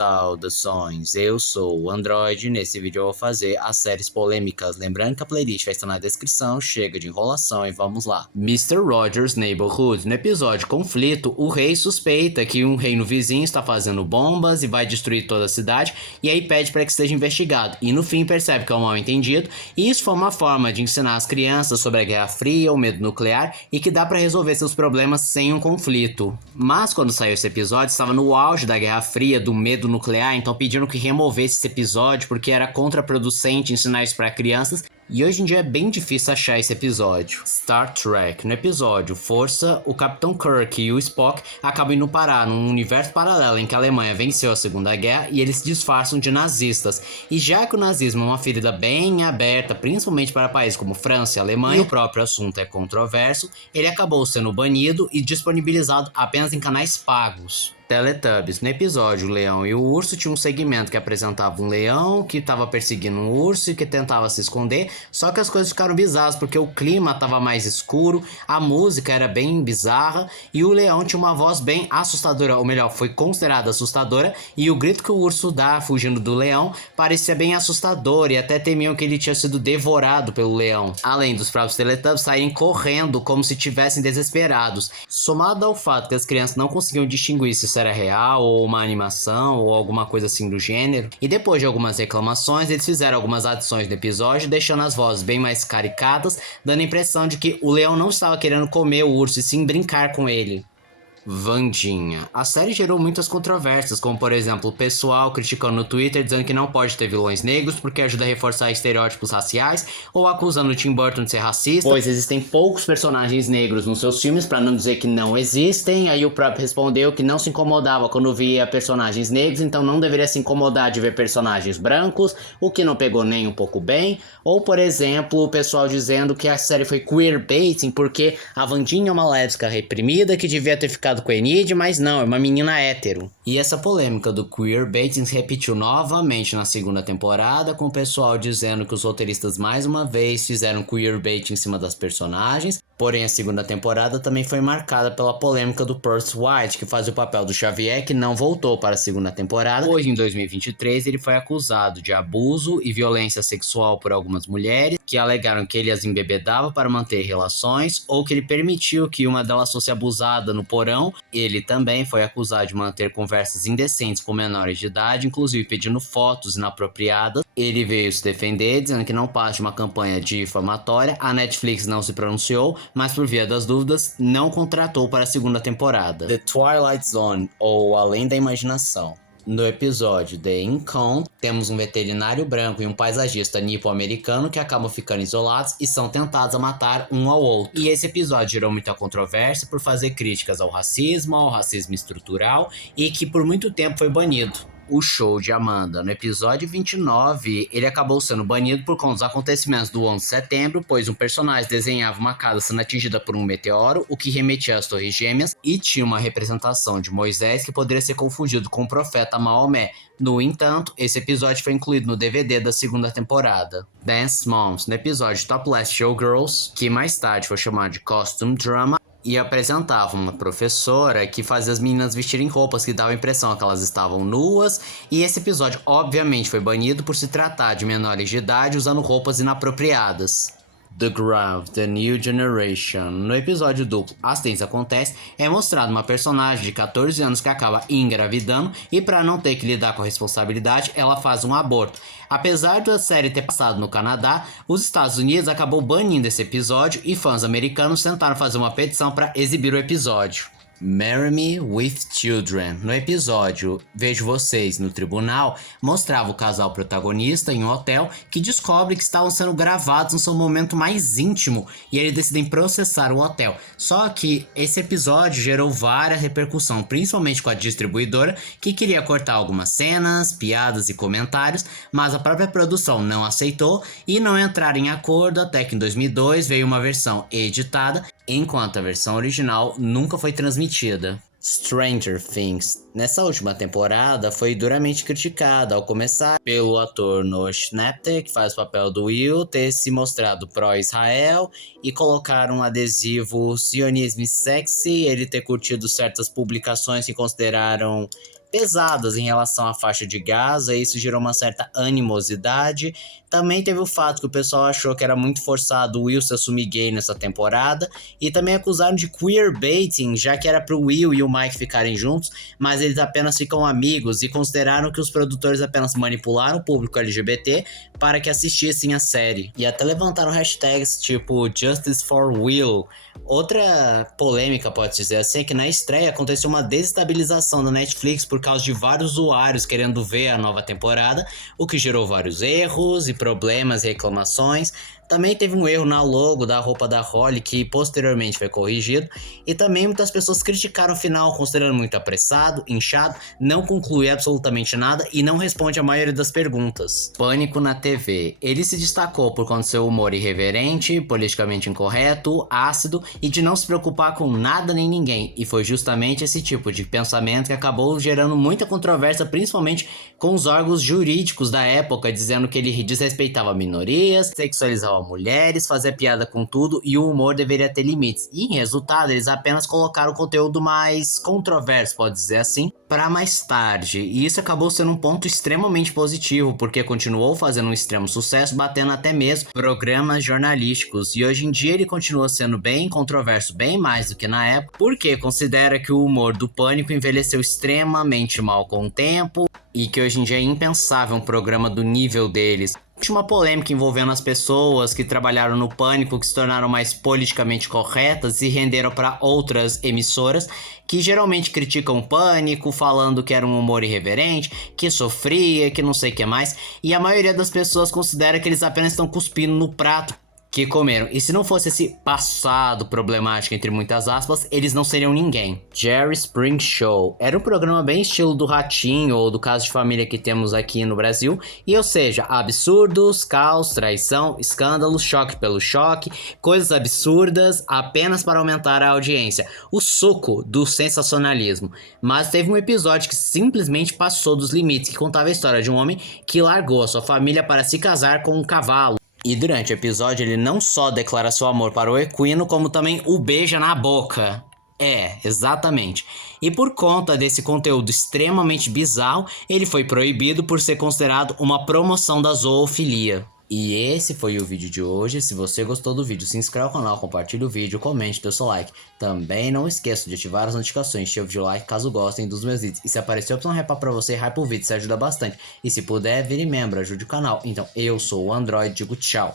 Saudações, eu sou o Android e nesse vídeo eu vou fazer as séries polêmicas. Lembrando que a playlist vai estar na descrição, chega de enrolação e vamos lá. Mr. Rogers' Neighborhood. No episódio Conflito, o rei suspeita que um reino vizinho está fazendo bombas e vai destruir toda a cidade, e aí pede para que seja investigado. E no fim percebe que é um mal entendido, e isso foi uma forma de ensinar as crianças sobre a Guerra Fria, o medo nuclear, e que dá para resolver seus problemas sem um conflito. Mas quando saiu esse episódio, estava no auge da Guerra Fria, do medo nuclear, então pediram que removesse esse episódio porque era contraproducente ensinar isso para crianças. E hoje em dia é bem difícil achar esse episódio. Star Trek. No episódio Força, o Capitão Kirk e o Spock acabam indo parar num universo paralelo em que a Alemanha venceu a Segunda Guerra e eles se disfarçam de nazistas. E já que o nazismo é uma ferida bem aberta, principalmente para países como França e Alemanha, e o próprio assunto é controverso, ele acabou sendo banido e disponibilizado apenas em canais pagos. Teletubbies. No episódio O Leão e o Urso tinha um segmento que apresentava um leão que estava perseguindo um urso e que tentava se esconder, só que as coisas ficaram bizarras porque o clima estava mais escuro, a música era bem bizarra e o leão tinha uma voz bem assustadora, ou melhor, foi considerada assustadora, e o grito que o urso dá fugindo do leão parecia bem assustador e até temiam que ele tinha sido devorado pelo leão. Além dos próprios Teletubbies saírem correndo como se estivessem desesperados, somado ao fato que as crianças não conseguiam distinguir se era real ou uma animação ou alguma coisa assim do gênero. E depois de algumas reclamações, eles fizeram algumas adições no episódio, deixando as vozes bem mais caricatas, dando a impressão de que o leão não estava querendo comer o urso e sim brincar com ele. Wandinha. A série gerou muitas controvérsias, como por exemplo o pessoal criticando no Twitter dizendo que não pode ter vilões negros porque ajuda a reforçar estereótipos raciais, ou acusando o Tim Burton de ser racista, pois existem poucos personagens negros nos seus filmes, para não dizer que não existem. Aí o próprio respondeu que não se incomodava quando via personagens negros, então não deveria se incomodar de ver personagens brancos, o que não pegou nem um pouco bem. Ou por exemplo, o pessoal dizendo que a série foi queerbaiting porque a Wandinha é uma lésbica reprimida que devia ter ficado com a Enid, mas não, é uma menina hétero. E essa polêmica do queerbaiting se repetiu novamente na segunda temporada, com o pessoal dizendo que os roteiristas mais uma vez fizeram queerbaiting em cima das personagens. Porém, a segunda temporada também foi marcada pela polêmica do Percy White, que fazia o papel do Xavier, que não voltou para a segunda temporada. Hoje, em 2023, ele foi acusado de abuso e violência sexual por algumas mulheres, que alegaram que ele as embebedava para manter relações, ou que ele permitiu que uma delas fosse abusada no porão. Ele também foi acusado de manter conversas indecentes com menores de idade, inclusive pedindo fotos inapropriadas. Ele veio se defender, dizendo que não parte de uma campanha difamatória. A Netflix não se pronunciou, mas por via das dúvidas, não contratou para a segunda temporada. The Twilight Zone, ou Além da Imaginação. No episódio The Encounter, temos um veterinário branco e um paisagista nipo-americano que acabam ficando isolados e são tentados a matar um ao outro. E esse episódio gerou muita controvérsia por fazer críticas ao racismo estrutural, e que por muito tempo foi banido. O show de Amanda. No episódio 29, ele acabou sendo banido por conta dos acontecimentos do 11 de setembro, pois um personagem desenhava uma casa sendo atingida por um meteoro, o que remetia às Torres Gêmeas, e tinha uma representação de Moisés que poderia ser confundido com o profeta Maomé. No entanto, esse episódio foi incluído no DVD da segunda temporada. Dance Moms. No episódio Topless Showgirls, que mais tarde foi chamado de Costume Drama, e apresentava uma professora que fazia as meninas vestirem roupas que davam a impressão que elas estavam nuas, e esse episódio obviamente foi banido por se tratar de menores de idade usando roupas inapropriadas. The Ground, The New Generation. No episódio duplo As Tens Acontece, é mostrado uma personagem de 14 anos que acaba engravidando e, para não ter que lidar com a responsabilidade, ela faz um aborto. Apesar da série ter passado no Canadá, os Estados Unidos acabou banindo esse episódio e fãs americanos tentaram fazer uma petição para exibir o episódio. Marry Me with Children. No episódio Vejo Vocês no Tribunal, mostrava o casal protagonista em um hotel que descobre que estavam sendo gravados no seu momento mais íntimo e eles decidem processar o hotel. Só que esse episódio gerou várias repercussões, principalmente com a distribuidora, que queria cortar algumas cenas, piadas e comentários, mas a própria produção não aceitou e não entraram em acordo até que em 2002 veio uma versão editada, enquanto a versão original nunca foi transmitida. Stranger Things. Nessa última temporada foi duramente criticada, ao começar pelo ator Noah Schnatter, que faz o papel do Will, ter se mostrado pró-Israel e colocar um adesivo sionismo sexy, ele ter curtido certas publicações que consideraram pesadas em relação à faixa de Gaza, e isso gerou uma certa animosidade. Também teve o fato que o pessoal achou que era muito forçado o Will se assumir gay nessa temporada, e também acusaram de queerbaiting, já que era pro Will e o Mike ficarem juntos, mas eles apenas ficam amigos, e consideraram que os produtores apenas manipularam o público LGBT para que assistissem a série. E até levantaram hashtags tipo Justice for Will. Outra polêmica, pode dizer assim, é que na estreia aconteceu uma desestabilização da Netflix por causa de vários usuários querendo ver a nova temporada, o que gerou vários erros e problemas e reclamações. Também teve um erro no logo da roupa da Holly, que posteriormente foi corrigido, e também muitas pessoas criticaram o final, considerando muito apressado, inchado, não conclui absolutamente nada e não responde a maioria das perguntas. Pânico na TV. Ele se destacou por conta do seu humor irreverente, politicamente incorreto, ácido e de não se preocupar com nada nem ninguém, e foi justamente esse tipo de pensamento que acabou gerando muita controvérsia, principalmente com os órgãos jurídicos da época, dizendo que ele desrespeitava minorias, sexualizava mulheres, fazia piada com tudo e o humor deveria ter limites. E em resultado, eles apenas colocaram o conteúdo mais controverso, pode dizer assim, para mais tarde. E isso acabou sendo um ponto extremamente positivo, porque continuou fazendo um extremo sucesso, batendo até mesmo programas jornalísticos. E hoje em dia ele continua sendo bem controverso, bem mais do que na época, porque considera que o humor do Pânico envelheceu extremamente mal com o tempo, e que hoje em dia é impensável um programa do nível deles. Tinha uma polêmica envolvendo as pessoas que trabalharam no Pânico, que se tornaram mais politicamente corretas e renderam para outras emissoras, que geralmente criticam o Pânico, falando que era um humor irreverente, que sofria, que não sei o que mais, e a maioria das pessoas considera que eles apenas estão cuspindo no prato que comeram. E se não fosse esse passado problemático, entre muitas aspas, eles não seriam ninguém. Jerry Spring Show era um programa bem estilo do Ratinho ou do Caso de Família que temos aqui no Brasil, e ou seja, absurdos, caos, traição, escândalos, choque pelo choque, coisas absurdas apenas para aumentar a audiência. O suco do sensacionalismo. Mas teve um episódio que simplesmente passou dos limites, que contava a história de um homem que largou a sua família para se casar com um cavalo. E durante o episódio ele não só declara seu amor para o equino, como também o beija na boca. É, exatamente. E por conta desse conteúdo extremamente bizarro, ele foi proibido por ser considerado uma promoção da zoofilia. E esse foi o vídeo de hoje. Se você gostou do vídeo, se inscreva no canal, compartilhe o vídeo, comente, dê o seu like. Também não esqueça de ativar as notificações, deixe o vídeo like caso gostem dos meus vídeos. E se aparecer a opção hypar pra você, hype o vídeo, isso ajuda bastante. E se puder, vire membro, ajude o canal. Então eu sou o Android, digo tchau.